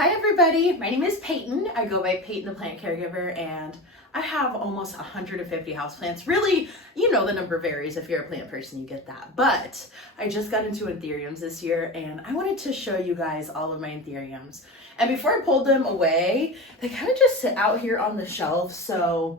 Hi everybody, my name is Peyton. I go by Peyton the Plant Caregiver, and I have almost 150 houseplants. Really, you know, the number varies. If you're a plant person, you get that. But I just got into Anthuriums this year, and I wanted to show you guys all of my Anthuriums. And before I pulled them away, they kind of just sit out here on the shelf. So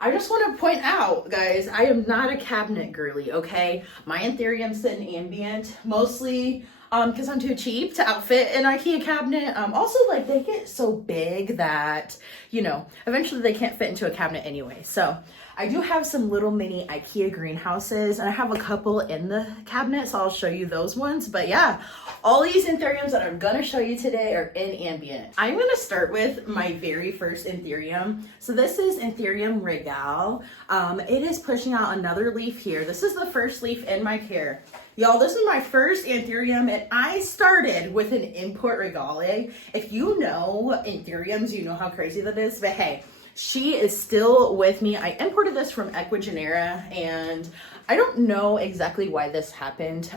I just want to point out, guys, I am not a cabinet girly, okay? My Anthuriums sit in ambient, mostly because I'm too cheap to outfit an IKEA cabinet. Also, like, they get so big that, you know, eventually they can't fit into a cabinet anyway. So I do have some little mini IKEA greenhouses, and I have a couple in the cabinet, so I'll show you those ones. But yeah, all these Anthuriums that I'm gonna show you today are in ambient. I'm gonna start with my very first Anthurium. So this is Anthurium regale. It is pushing out another leaf here. This is the first leaf in my care. Y'all, this is my first Anthurium, and I started with an import regale. If you know Anthuriums, you know how crazy that is, but hey, she is still with me. I imported this from Ecuagenera, and I don't know exactly why this happened.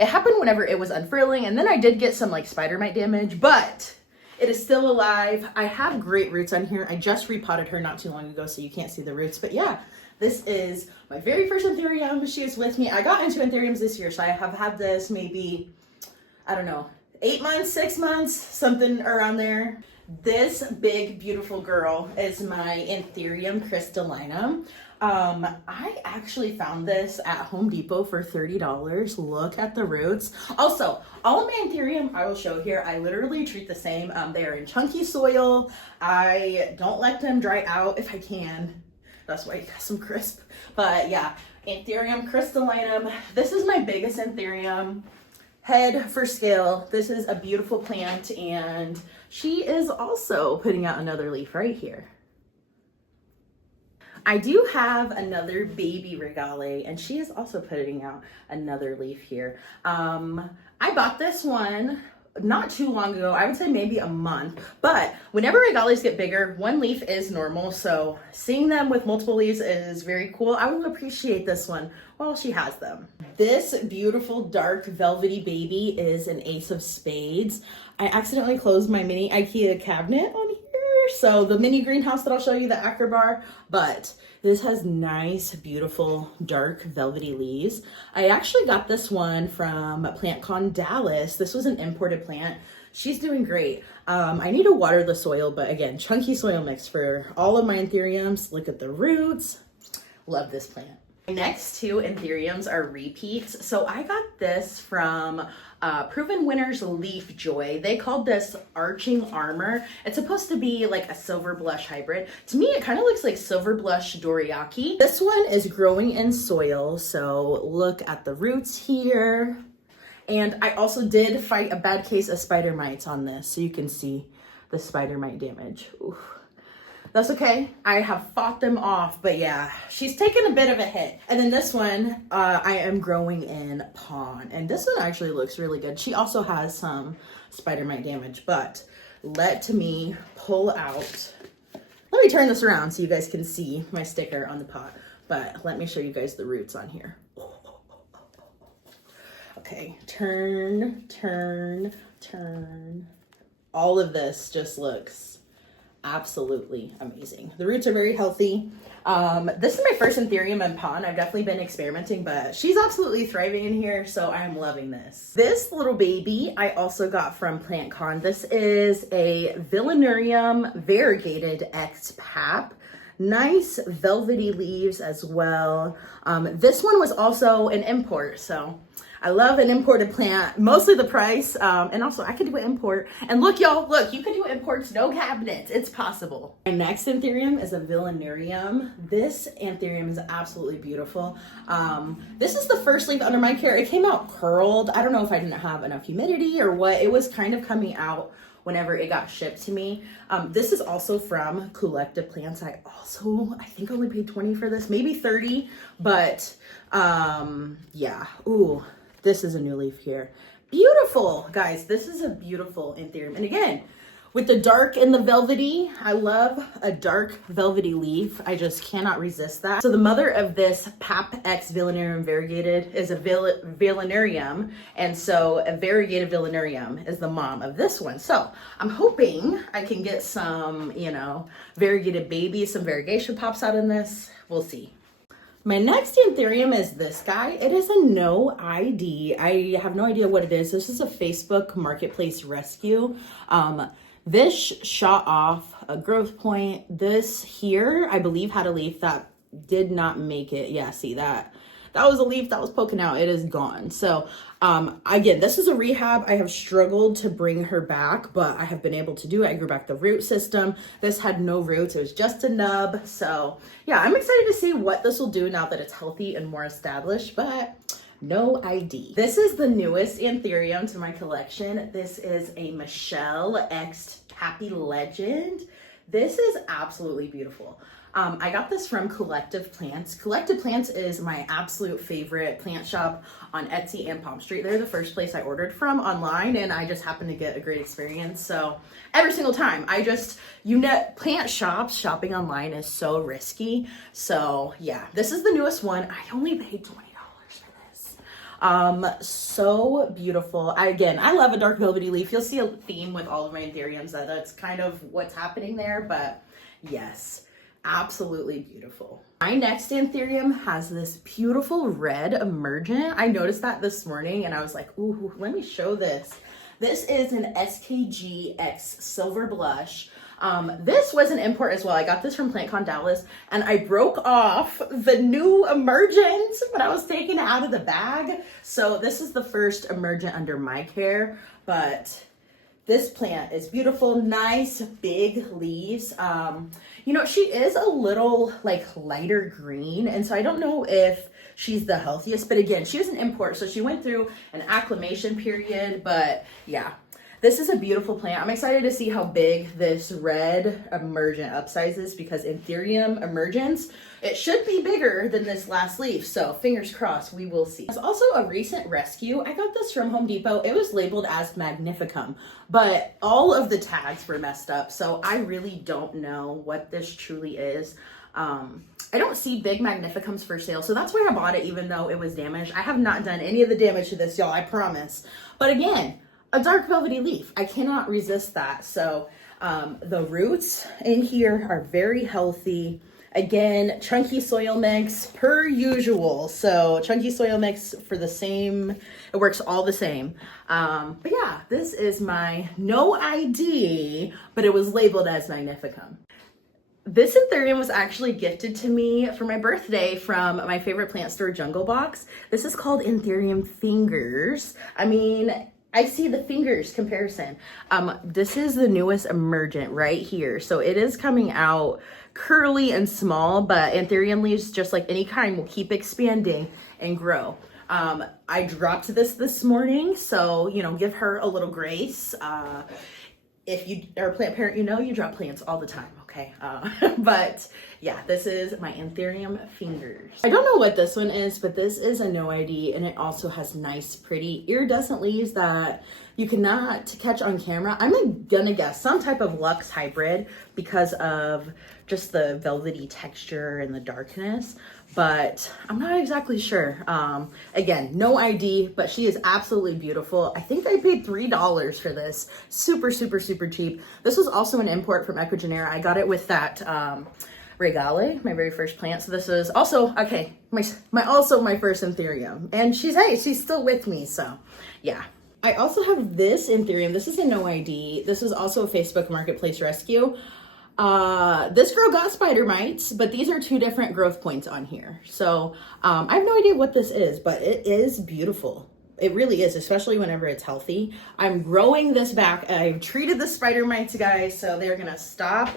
It happened whenever it was unfurling, and then I did get some like spider mite damage, but it is still alive. I have great roots on here. I just repotted her not too long ago, so you can't see the roots, but yeah. This is my very first Anthurium. She is with me. I got into Anthuriums this year, so I have had this maybe, I don't know, 8 months, 6 months, something around there. This big, beautiful girl is my Anthurium crystallinum. I actually found this at Home Depot for $30. Look at the roots. Also, all of my Anthurium I will show here, I literally treat the same. They are in chunky soil. I don't let them dry out if I can. That's why you got some crisp. But yeah, Anthurium crystallinum. This is my biggest Anthurium. Head for scale. This is a beautiful plant, and she is also putting out another leaf right here. I do have another baby regale, and she is also putting out another leaf here. I bought this one not too long ago. I would say maybe a month, but whenever regales get bigger, one leaf is normal, so seeing them with multiple leaves is very cool. I will appreciate this one while she has them. This beautiful dark velvety baby is an ace of spades. I accidentally closed my mini IKEA cabinet on here, so the mini greenhouse that I'll show you, the Acrobar, but this has nice, beautiful, dark, velvety leaves. I actually got this one from PlantCon Dallas. This was an imported plant. She's doing great. I need to water the soil, but again, chunky soil mix for all of my Anthuriums. Look at the roots. Love this plant. My next two Anthuriums are repeats. So I got this from Proven Winners Leaf Joy. They called this Arching Armor. It's supposed to be like a silver blush hybrid. To me, it kind of looks like silver blush Doriaki. This one is growing in soil, so look at the roots here. And I also did fight a bad case of spider mites on this, so you can see the spider mite damage. Oof. That's okay. I have fought them off, but yeah, she's taken a bit of a hit. And then this one, I am growing in Pawn, and this one actually looks really good. She also has some spider mite damage, but let me pull out. Let me turn this around so you guys can see my sticker on the pot, but let me show you guys the roots on here. Okay, turn, turn, turn. All of this just looks absolutely amazing. The roots are very healthy. This is my first Anthurium in Pawn. I've definitely been experimenting, but she's absolutely thriving in here, so I'm loving this. This little baby I also got from PlantCon. This is a Villanurium variegated X Pap. Nice velvety leaves as well. This one was also an import, so I love an imported plant, mostly the price, and also I could do an import. And look, y'all, look, you can do imports, no cabinets, it's possible. My next Anthurium is a Villanurium. This Anthurium is absolutely beautiful. This is the first leaf under my care. It came out curled. I don't know if I didn't have enough humidity or what. It was kind of coming out whenever it got shipped to me. This is also from Collective Plants. I think only paid 20 for this, maybe 30, but yeah, ooh. This is a new leaf here. Beautiful, guys. This is a beautiful Anthurium. And again, with the dark and the velvety. I love a dark velvety leaf. I just cannot resist that. So the mother of this Pap X Villanarium variegated is a Villanarium, and so a variegated Villanarium is the mom of this one. So I'm hoping I can get some, you know, variegated babies, some variegation pops out in this. We'll see. My next Anthurium is this guy. It is a no ID. I have no idea what it is. This is a Facebook marketplace rescue. This shot off a growth point. This here, I believe, had a leaf that did not make it. Yeah, see that? That was a leaf that was poking out. It is gone. So again, this is a rehab. I have struggled to bring her back, but I have been able to do it. I grew back the root system. This had no roots. It was just a nub. So yeah, I'm excited to see what this will do now that it's healthy and more established, but no ID. This is the newest Anthurium to my collection. This is a Michelle X Happy Legend. This is absolutely beautiful. I got this from Collective Plants. Collective Plants is my absolute favorite plant shop on Etsy and Palm Street. They're the first place I ordered from online, and I just happened to get a great experience. So every single time, you know, plant shops, shopping online is so risky. So yeah, this is the newest one. I only paid $20 for this. So beautiful. I love a dark velvety leaf. You'll see a theme with all of my Anthuriums that's kind of what's happening there, but yes. Absolutely beautiful. My next Anthurium has this beautiful red emergent. I noticed that this morning and I was like, ooh, let me show this. This is an SKG X Silver Blush. This was an import as well. I got this from PlantCon Dallas and I broke off the new emergent, but I was taking it out of the bag. So this is the first emergent under my care, but this plant is beautiful, nice, big leaves. You know, she is a little like lighter green, and so I don't know if she's the healthiest, but again, she was an import, so she went through an acclimation period, but yeah. This is a beautiful plant. I'm excited to see how big this red emergent upsizes because Anthurium emergence, it should be bigger than this last leaf. So fingers crossed, we will see. It's also a recent rescue. I got this from Home Depot. It was labeled as Magnificum, but all of the tags were messed up. So I really don't know what this truly is. I don't see big Magnificums for sale. So that's why I bought it, even though it was damaged. I have not done any of the damage to this, y'all, I promise. But again, a dark velvety leaf. I cannot resist that. So the roots in here are very healthy. Again, chunky soil mix per usual. So chunky soil mix for the same, it works all the same. But yeah, this is my no ID, but it was labeled as Magnificum. This Anthurium was actually gifted to me for my birthday from my favorite plant store, Jungle Box. This is called Anthurium Fingers. I mean, I see the fingers comparison. This is the newest emergent right here. So it is coming out curly and small, but Anthurium leaves, just like any kind, will keep expanding and grow. I dropped this morning, so, you know, give her a little grace. If you are a plant parent, you know you drop plants all the time, okay? But yeah, this is my Anthurium Fingers. I don't know what this one is, but this is a no ID, and it also has nice, pretty iridescent leaves that you cannot catch on camera. I'm gonna guess some type of Lux hybrid because of just the velvety texture and the darkness, but I'm not exactly sure. Again, no ID, but she is absolutely beautiful. I think I paid $3 for this. Super, super, super cheap. This was also an import from Ecuagenera. I got it with that Regale, my very first plant. So this is also, okay, my first Anthurium. And she's still with me, so yeah. I also have this Anthurium. This is a no ID. This is also a Facebook Marketplace rescue. This girl got spider mites, but these are two different growth points on here. So I have no idea what this is, but it is beautiful. It really is, especially whenever it's healthy. I'm growing this back. I've treated the spider mites, guys, so they're gonna stop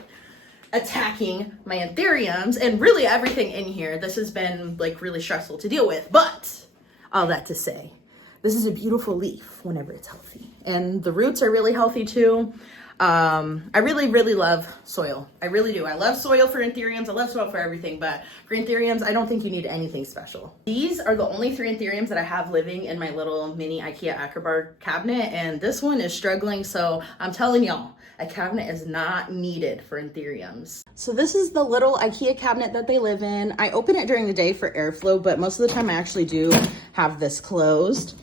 attacking my Anthuriums and really everything in here. This has been like really stressful to deal with, but all that to say, this is a beautiful leaf whenever it's healthy. And the roots are really healthy too. I really love soil. I really do. I love soil for Anthuriums. I love soil for everything, but for Anthuriums, I don't think you need anything special. These are the only 3 Anthuriums that I have living in my little mini IKEA Acrobar cabinet, and this one is struggling, so I'm telling y'all, a cabinet is not needed for Anthuriums. So this is the little IKEA cabinet that they live in. I open it during the day for airflow, but most of the time I actually do have this closed.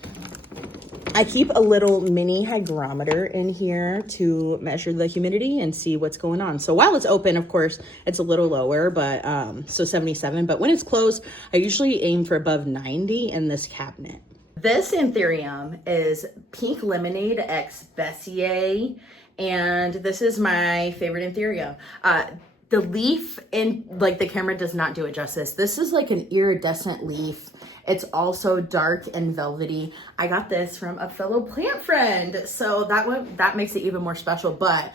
I keep a little mini hygrometer in here to measure the humidity and see what's going on. So while it's open, of course, it's a little lower, but so 77. But when it's closed, I usually aim for above 90 in this cabinet. This Anthurium is Pink Lemonade X Bessier, and this is my favorite Anthurium. The leaf in like the camera does not do it justice. This is like an iridescent leaf. It's also dark and velvety. I got this from a fellow plant friend, so that makes it even more special. But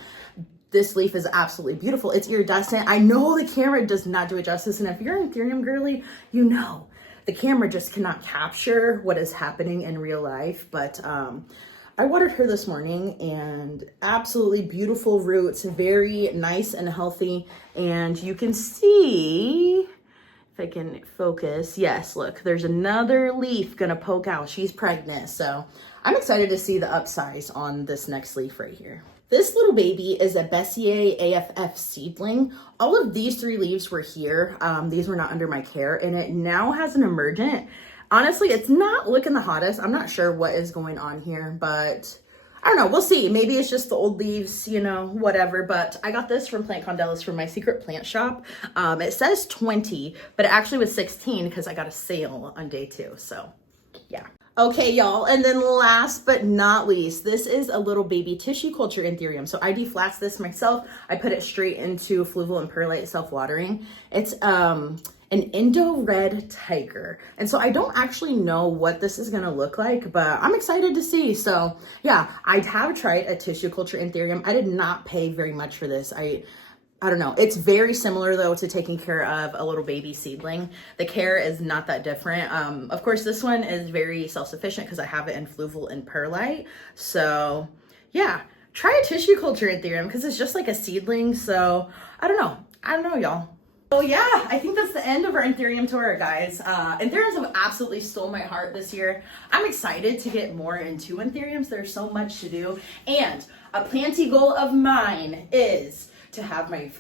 this leaf is absolutely beautiful. It's iridescent. I know the camera does not do it justice, and if you're an Anthurium girly, you know the camera just cannot capture what is happening in real life. But I watered her this morning, and absolutely beautiful roots, very nice and healthy. And you can see, if I can focus, yes, look, there's another leaf gonna poke out. She's pregnant, so I'm excited to see the upsize on this next leaf right here. This little baby is a Bessier AFF seedling. All of these 3 leaves were here. These were not under my care, and it now has an emergent. Honestly, it's not looking the hottest. I'm not sure what is going on here, but I don't know. We'll see. Maybe it's just the old leaves, you know, whatever. But I got this from Plant Condelis from my secret plant shop. It says 20, but it actually was 16 because I got a sale on day 2. So yeah. Okay, y'all. And then last but not least, this is a little baby tissue culture Anthurium. So I deflats this myself. I put it straight into fluval and perlite self-watering. It's an Indo-Red Tiger. And so I don't actually know what this is gonna look like, but I'm excited to see. So yeah, I have tried a tissue culture Anthurium. I did not pay very much for this. I don't know. It's very similar though to taking care of a little baby seedling. The care is not that different. Of course, this one is very self-sufficient because I have it in fluval and perlite. So yeah, try a tissue culture Anthurium because it's just like a seedling. So I don't know, y'all. So yeah, I think that's the end of our Anthurium tour, guys. Anthuriums have absolutely stole my heart this year. I'm excited to get more into Anthuriums. There's so much to do. And a planty goal of mine is to have my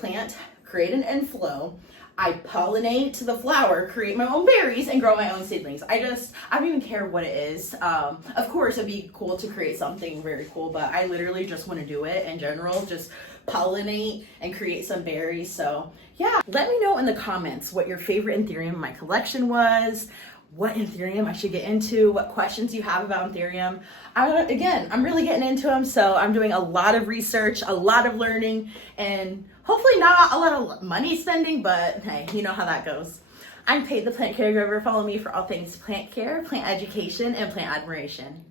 plant create an inflow. I pollinate the flower, create my own berries, and grow my own seedlings. I don't even care what it is. Of course, it'd be cool to create something very cool, but I literally just want to do it in general, just pollinate and create some berries. So yeah, let me know in the comments what your favorite Anthurium in my collection was, what Anthurium I should get into, what questions you have about Anthurium. Again, I'm really getting into them, so I'm doing a lot of research, a lot of learning, and hopefully not a lot of money spending, but hey, you know how that goes. I'm Peyton the Plant Caregiver. Follow me for all things plant care, plant education, and plant admiration.